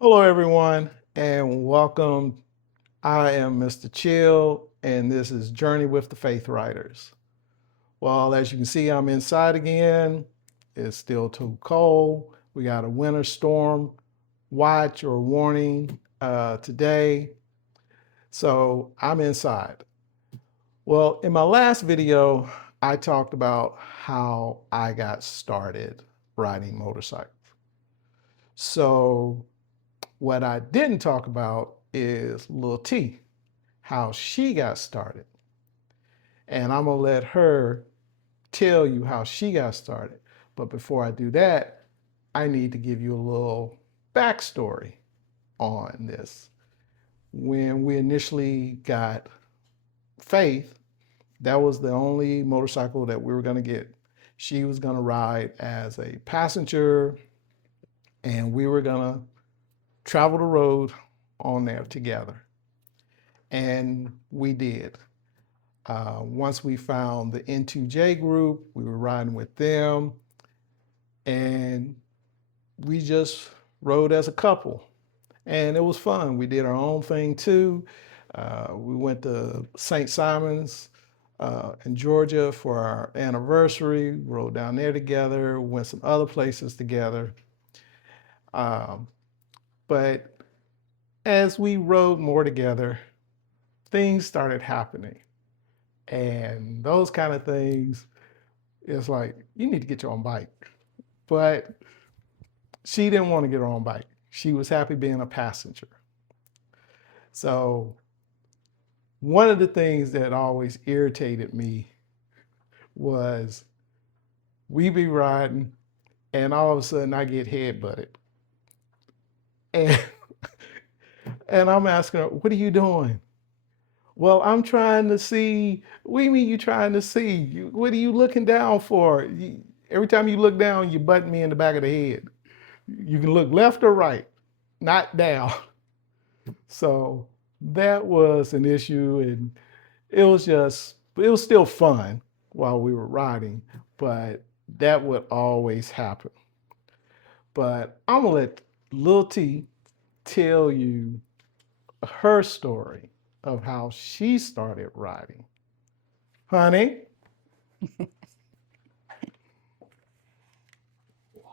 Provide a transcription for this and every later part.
Hello, everyone, and welcome. I am Mr. Chill, and this is Journey with the Faith Riders. Well, as you can see, I'm inside again. It's still too cold. We got a winter storm watch or warning today, so I'm inside. Well, in my last video, I talked about how I got started riding motorcycles. So what I didn't talk about is Lil T, how she got started. And I'm gonna let her tell you how she got started. But before I do that, I need to give you a little backstory on this. When we initially got Faith, that was the only motorcycle that we were gonna get. She was gonna ride as a passenger, and we were gonna travel the road on there together. And we did. Once we found the N2J group, we were riding with them, and we just rode as a couple. And it was fun. We did our own thing too. We went to St. Simon's in Georgia for our anniversary, rode down there together, went some other places together. But as we rode more together, things started happening. And those kind of things, it's like, you need to get your own bike. But she didn't want to get her own bike. She was happy being a passenger. So one of the things that always irritated me was we be riding and all of a sudden I get headbutted. And, and I'm asking her, what are you doing? Well, I'm trying to see. What do you mean you trying to see? What are you looking down for? Every time you look down, you butt me in the back of the head. You can look left or right, not down. So that was an issue, and it was still fun while we were riding, but that would always happen. But I'm gonna let Lil T tell you her story of how she started riding. Honey?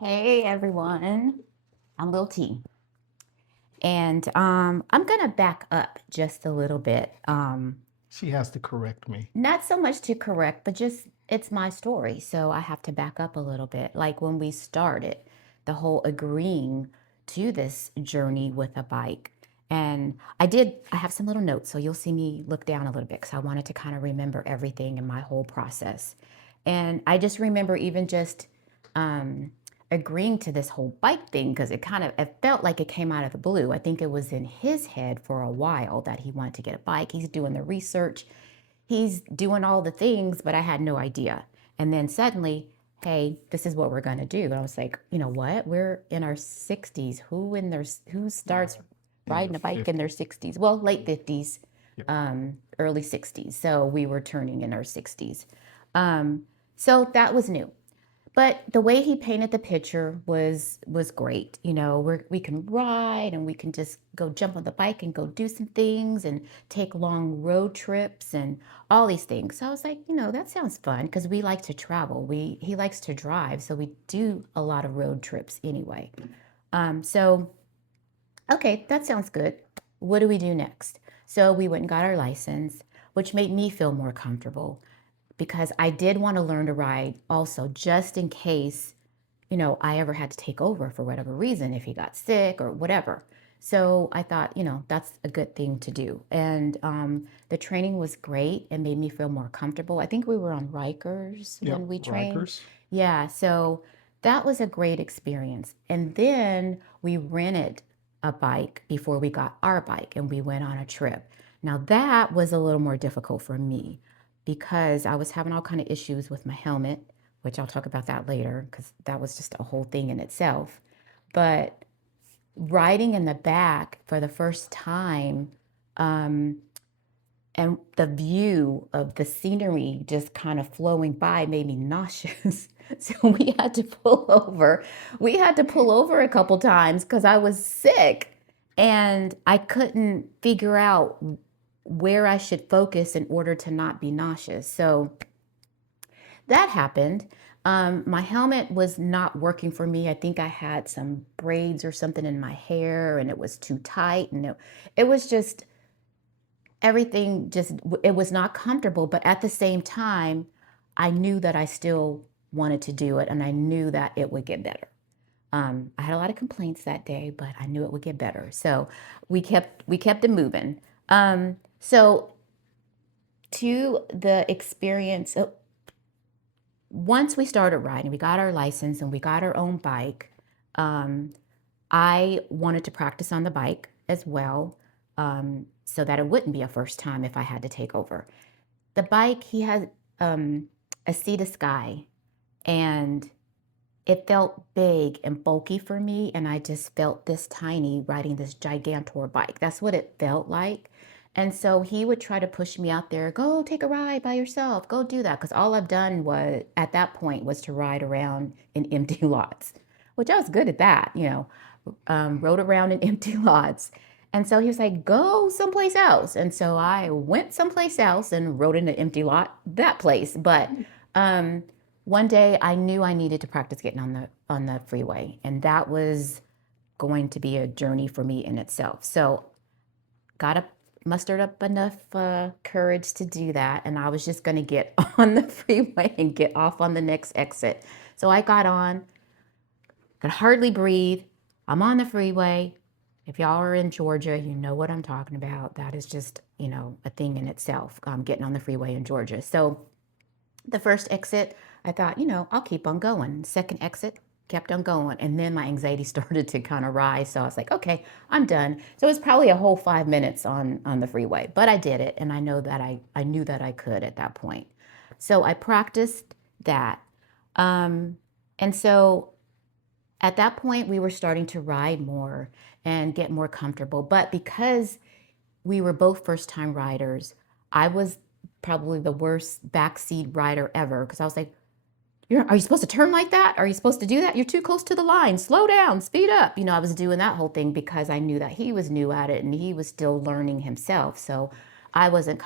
Hey everyone, I'm Lil T. And I'm gonna back up just a little bit. She has to correct me. Not so much to correct, but just it's my story. So I have to back up a little bit. Like when we started, the whole agreeing to this journey with a bike. And I have some little notes. So you'll see me look down a little bit because I wanted to kind of remember everything in my whole process. And I just remember even just agreeing to this whole bike thing because it felt like it came out of the blue. I think it was in his head for a while that he wanted to get a bike. He's doing the research, he's doing all the things, but I had no idea. And then suddenly, hey, this is what we're going to do. And I was like, you know what? We're in our 60s. Who starts riding a bike in their 60s? Well, late 50s, early 60s. So we were turning in our 60s. So that was new. But the way he painted the picture was great. You know, we can ride and we can just go jump on the bike and go do some things and take long road trips and all these things. So I was like, you know, that sounds fun because we like to travel. He likes to drive, so we do a lot of road trips anyway. So okay, that sounds good. What do we do next? So we went and got our license, which made me feel more comfortable because I did want to learn to ride also, just in case, you know, I ever had to take over for whatever reason, if he got sick or whatever. So I thought, you know, that's a good thing to do. And the training was great and made me feel more comfortable. I think we were on Rikers when we trained. Rikers. Yeah, so that was a great experience. And then we rented a bike before we got our bike and we went on a trip. Now that was a little more difficult for me because I was having all kind of issues with my helmet, which I'll talk about that later because that was just a whole thing in itself. But riding in the back for the first time, and the view of the scenery just kind of flowing by made me nauseous. So we had to pull over. We had to pull over a couple times because I was sick. And I couldn't figure out where I should focus in order to not be nauseous. So that happened. My helmet was not working for me. I think I had some braids or something in my hair and it was too tight. And it was just everything, just, it was not comfortable. But at the same time, I knew that I still wanted to do it and I knew that it would get better. I had a lot of complaints that day, but I knew it would get better. So we kept it moving. So to the experience, once we started riding, we got our license and we got our own bike. I wanted to practice on the bike as well, so that it wouldn't be a first time if I had to take over. The bike, he had a Sedici, and it felt big and bulky for me, and I just felt this tiny riding this gigantor bike. That's what it felt like. And so he would try to push me out there, go take a ride by yourself, go do that. Because all I've done was, at that point, was to ride around in empty lots, which I was good at that, rode around in empty lots. And so he was like, go someplace else. And so I went someplace else and rode in an empty lot, that place. But one day I knew I needed to practice getting on the freeway. And that was going to be a journey for me in itself. So mustered up enough courage to do that. And I was just going to get on the freeway and get off on the next exit. So I got on, could hardly breathe. I'm on the freeway. If y'all are in Georgia, you know what I'm talking about. That is just, a thing in itself, getting on the freeway in Georgia. So the first exit, I thought, I'll keep on going. Second exit, kept on going. And then my anxiety started to kind of rise. So I was like, okay, I'm done. So it was probably a whole 5 minutes on the freeway, but I did it. And I know that I knew that I could at that point. So I practiced that. And so at that point, we were starting to ride more and get more comfortable. But because we were both first-time riders, I was probably the worst backseat rider ever, because I was like, are you supposed to turn like that? Are you supposed to do that? You're too close to the line. Slow down, speed up. I was doing that whole thing because I knew that he was new at it and he was still learning himself. So I wasn't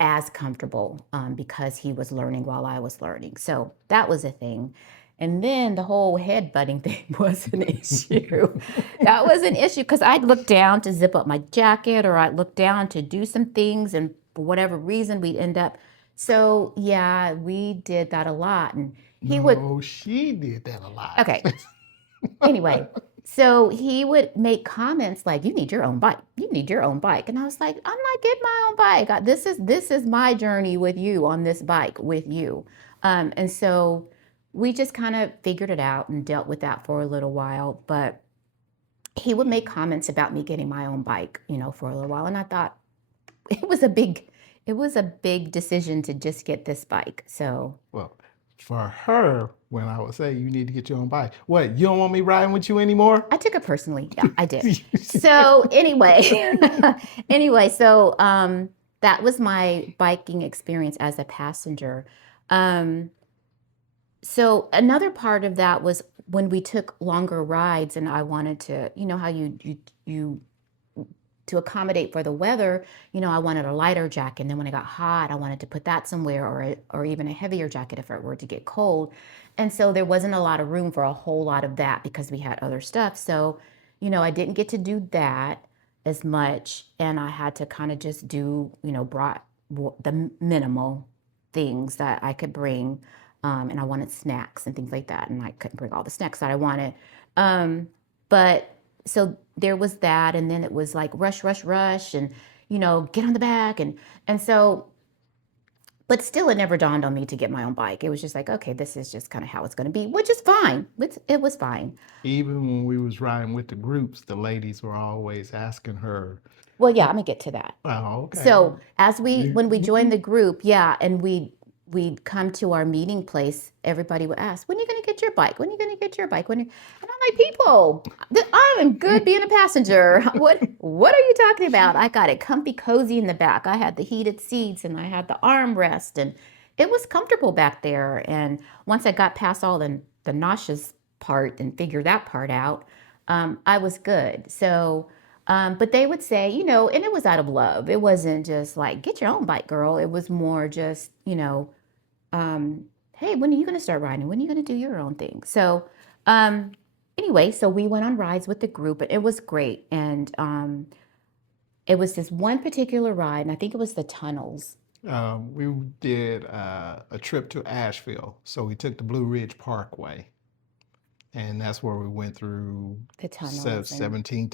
as comfortable because he was learning while I was learning. So that was a thing. And then the whole headbutting thing was an issue. That was an issue because I'd look down to zip up my jacket, or I'd look down to do some things, and for whatever reason, we'd end up. So yeah, we did that a lot. And she did that a lot. Okay. Anyway, so he would make comments like, you need your own bike. You need your own bike. And I was like, I'm not getting my own bike. This is my journey with you on this bike with you. And so we just kind of figured it out and dealt with that for a little while. But he would make comments about me getting my own bike, for a little while. And I thought it was a big decision to just get this bike. So, well, for her, when I would say you need to get your own bike, what, you don't want me riding with you anymore? I took it personally. Yeah, I did. So anyway, so that was my biking experience as a passenger. So another part of that was when we took longer rides and I wanted to, how you to accommodate for the weather, I wanted a lighter jacket. And then when it got hot, I wanted to put that somewhere, or even a heavier jacket if it were to get cold. And so there wasn't a lot of room for a whole lot of that because we had other stuff. So, I didn't get to do that as much. And I had to kind of just do, brought the minimal things that I could bring. And I wanted snacks and things like that. And I couldn't bring all the snacks that I wanted. But so there was that. And then it was like rush, rush, rush. And, get on the back. And so, but still, it never dawned on me to get my own bike. It was just like, okay, this is just kind of how it's going to be, which is fine. It was fine. Even when we was riding with the groups, the ladies were always asking her. Well, yeah, I'm going to get to that. Oh, okay. So when we joined the group, yeah, and we'd come to our meeting place, everybody would ask, when are you going to get your bike? When are you going to get your bike? And I'm like, people, I am good being a passenger. What are you talking about? I got it comfy, cozy in the back. I had the heated seats and I had the armrest, and it was comfortable back there. And once I got past all the nauseous part and figured that part out, I was good. So, but they would say, you know, and it was out of love. It wasn't just like, get your own bike, girl. It was more just, you know, um, hey, when are you going to start riding? When are you going to do your own thing? So, um, anyway, so we went on rides with the group, and it was great. And it was this one particular ride, and I think it was the tunnels. We did a trip to Asheville. So we took the Blue Ridge Parkway, and that's where we went through The tunnels and 17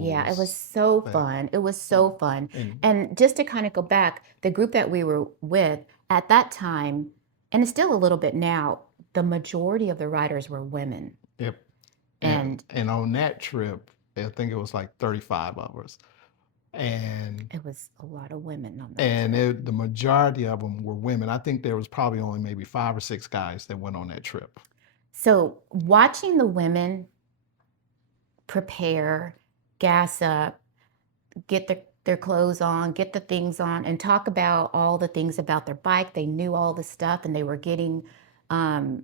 yeah, it was tunnels. so That, fun. It was so fun. and And just to kind of go back, the group that we were with at that time, and it's still a little bit now, the majority of the riders were women. yep. And And on that trip, I think it was like 35 of us. And it was a lot of women on that trip. the majority of them were women. I think there was probably only maybe 5 or 6 guys that went on that trip. So watching the women prepare, gas up, get their clothes on, get the things on, and talk about all the things about their bike. They knew all the stuff, and they were getting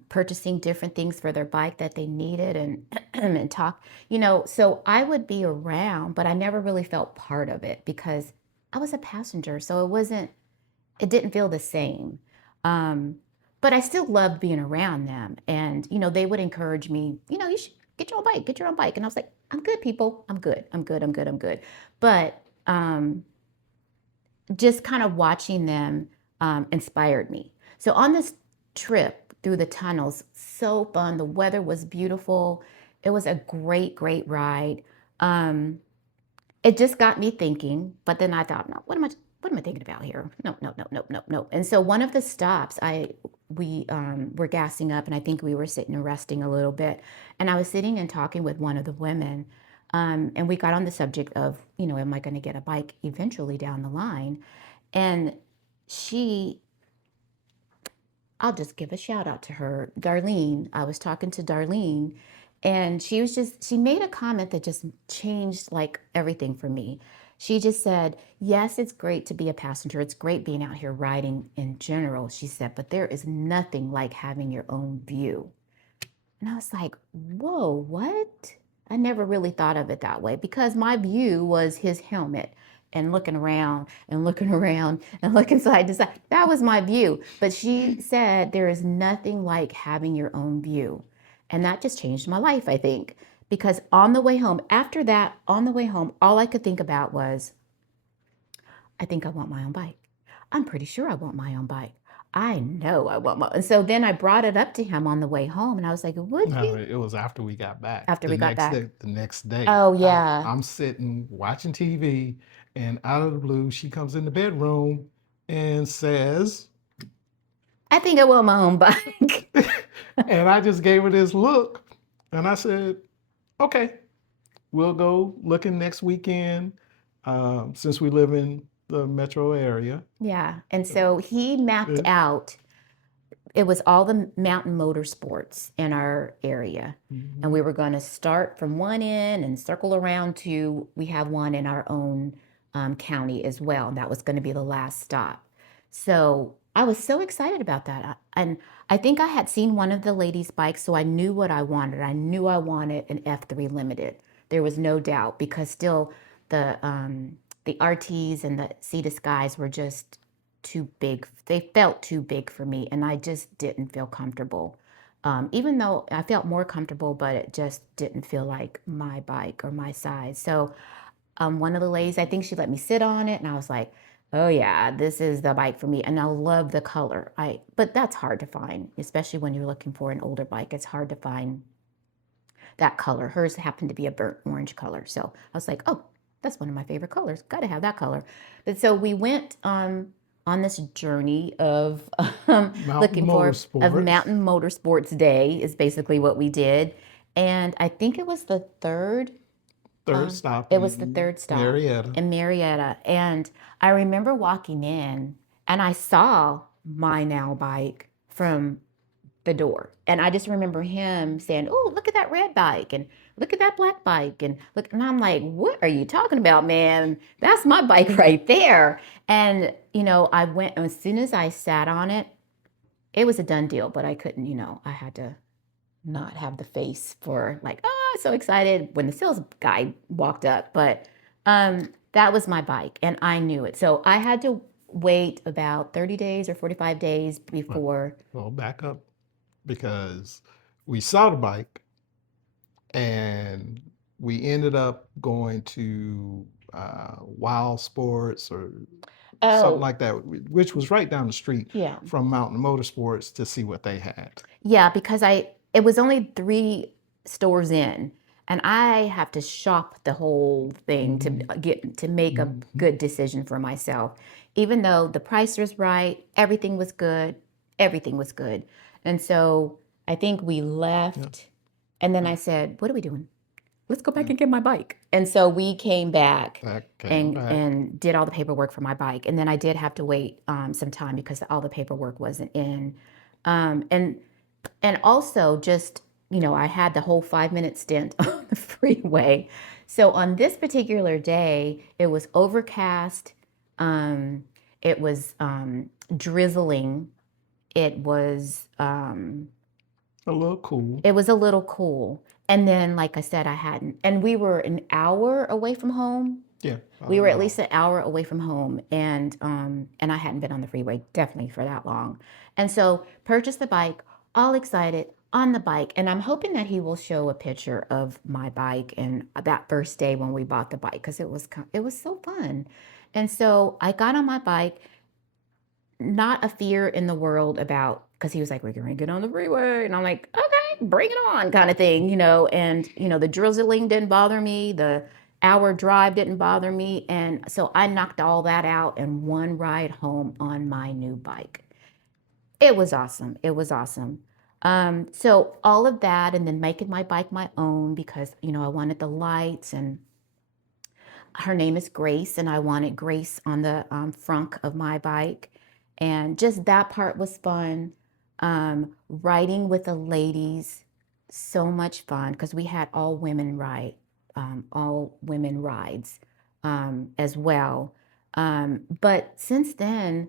purchasing different things for their bike that they needed, and and talk, you know. So I would be around, but I never really felt part of it because I was a passenger, so it didn't feel the same. Um, but I still loved being around them, and you know, they would encourage me. You know, you should get your own bike, get your own bike, and I was like, I'm good, people, I'm good, I'm good, I'm good, I'm good. But just kind of watching them inspired me. So on this trip through the tunnels, so fun. The weather was beautiful. It was a great, great ride. Um, it just got me thinking, but then I thought, no, what am I thinking about here? No, no, no, no, no, no. And so one of the stops, we were gassing up, and I think we were sitting and resting a little bit. And I was sitting and talking with one of the women, and we got on the subject of, you know, am I going to get a bike eventually down the line? And she, I'll just give a shout out to her, Darlene. I was talking to Darlene, and she made a comment that just changed like everything for me. She just said, yes, it's great to be a passenger. It's great being out here riding in general, she said, but there is nothing like having your own view. And I was like, whoa, what? I never really thought of it that way because my view was his helmet and looking around and looking around and looking side to side. That was my view. But she said there is nothing like having your own view. And that just changed my life, I think. Because on the way home, after that, on the way home, all I could think about was, I think I want my own bike. I'm pretty sure I want my own bike. I know I want my. And so then I brought it up to him on the way home, and I was like, "Would No, you?" it was after we got back. After we got back. The next day, Oh yeah. I'm sitting watching TV, and out of the blue, she comes in the bedroom and says, I think I want my own bike. and I just gave her this look, and I said, okay, we'll go looking next weekend, since we live in the metro area. Yeah. And so he mapped Yeah. out, it was all the mountain motorsports in our area. And we were going to start from one end and circle around to, we have one in our own county as well. And that was going to be the last stop. So I was so excited about that. And I think I had seen one of the ladies' bikes, so I knew what I wanted. I knew I wanted an F3 Limited. There was no doubt because still the RTs and the Sea to Skies were just too big. They felt too big for me, and I just didn't feel comfortable. Even though I felt more comfortable, but it just didn't feel like my bike or my size. So one of the ladies, I think she let me sit on it, and I was like, oh yeah, this is the bike for me. And I love the color. But that's hard to find, especially when you're looking for an older bike. It's hard to find that color. Hers happened to be a burnt orange color. So I was like, oh, that's one of my favorite colors. Got to have that color. But so we went on this journey of looking for of Mountain Motorsports Day is basically what we did. And I think it was the third stop. It was the third stop Marietta. in Marietta. And I remember walking in and I saw my now bike from the door. And I just remember him saying, oh, look at that red bike and look at that black bike. And look, and I'm like, what are you talking about, man? That's my bike right there. And, you know, I went, as soon as I sat on it, it was a done deal, but I couldn't, you know, I had to not have the face for like, oh, so excited when the sales guy walked up. But that was my bike, and I knew it. So I had to wait about 30 days or 45 days before. Well, back up, because we saw the bike and we ended up going to Wild Sports or something like that, which was right down the street Yeah. from Mountain Motorsports to see what they had. Yeah, because it was only 3 stores in, and I have to shop the whole thing to make a good decision for myself. Even though the price was right, everything was good, And so I think we left, and then I said, "What are we doing? Let's go back and get my bike." And so we came back and did all the paperwork for my bike. And then I did have to wait some time because all the paperwork wasn't in. And also just, I had the whole 5-minute stint on the freeway. So on this particular day, it was overcast. It was drizzling. It was a little cool. It was a little cool. And then, like I said, and we were an hour away from home. Yeah. We were at least an hour away from home, and I hadn't been on the freeway definitely for that long. And so purchased the bike, all excited on the bike, and I'm hoping that he will show a picture of my bike and that first day when we bought the bike, because it was so fun. And so I got on my bike, not a fear in the world about, because he was like, "We're going to get on the freeway," and I'm like, "Okay, bring it on," kind of thing, And the drizzling didn't bother me. The hour drive didn't bother me. And so I knocked all that out in one ride home on my new bike. It was awesome. It was awesome. So all of that, and then making my bike my own, because, I wanted the lights, and her name is Grace, and I wanted Grace on the front of my bike. And just that part was fun. Riding with the ladies, so much fun, because we had all women rides as well. But since then,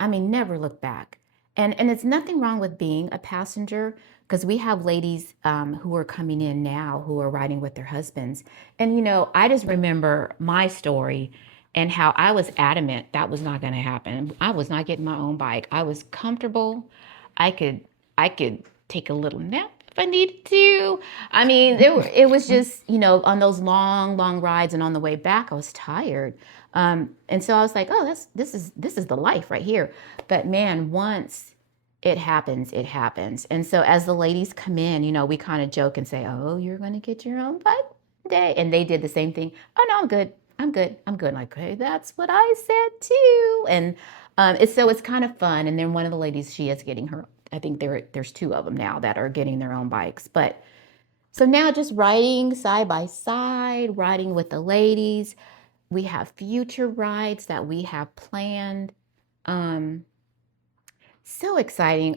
never look back. And it's nothing wrong with being a passenger, because we have ladies who are coming in now who are riding with their husbands. And, I just remember my story and how I was adamant that was not going to happen. I was not getting my own bike. I was comfortable. I could take a little nap if I needed to. It was just, on those long, long rides, and on the way back, I was tired. And so I was like, "Oh, this is the life right here." But man, once it happens, it happens. And so as the ladies come in, we kind of joke and say, "Oh, you're going to get your own bike today." And they did the same thing. "Oh, no, I'm good. I'm good. I'm good." Like, "Hey, that's what I said too." And it's kind of fun. And then one of the ladies, she is getting her, I think there's 2 of them now that are getting their own bikes. But so now just riding side by side, riding with the ladies. We have future rides that we have planned. So exciting.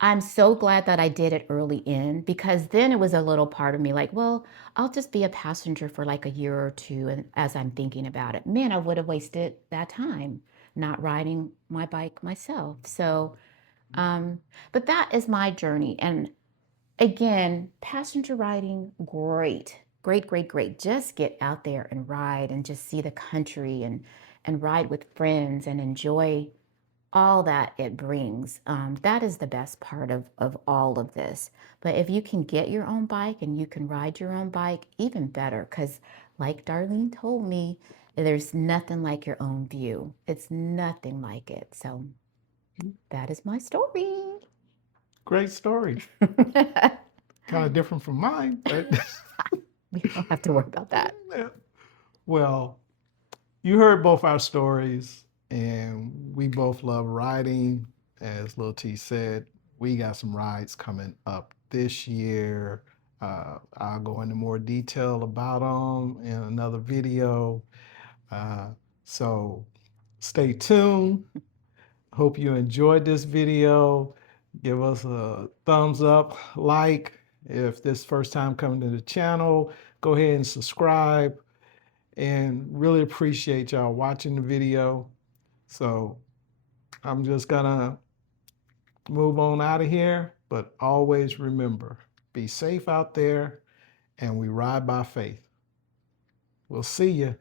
I'm so glad that I did it early in, because then it was a little part of me like, well, I'll just be a passenger for like a year or 2. And as I'm thinking about it, man, I would have wasted that time not riding my bike myself. So, but that is my journey. And again, passenger riding, great, great, great, great. Just get out there and ride and just see the country and ride with friends and enjoy all that it brings. That is the best part of all of this. But if you can get your own bike and you can ride your own bike, even better. Because like Darlene told me, there's nothing like your own view. It's nothing like it. So that is my story. Great story. Kind of different from mine, but we don't have to worry about that. Well, you heard both our stories, and we both love riding. As Lil T said, we got some rides coming up this year. I'll go into more detail about them in another video. So stay tuned. Hope you enjoyed this video. Give us a thumbs up, like. If this is first time coming to the channel, go ahead and subscribe. And really appreciate y'all watching the video. So I'm just gonna move on out of here, but always remember, Be safe out there, and we ride by faith. We'll see you.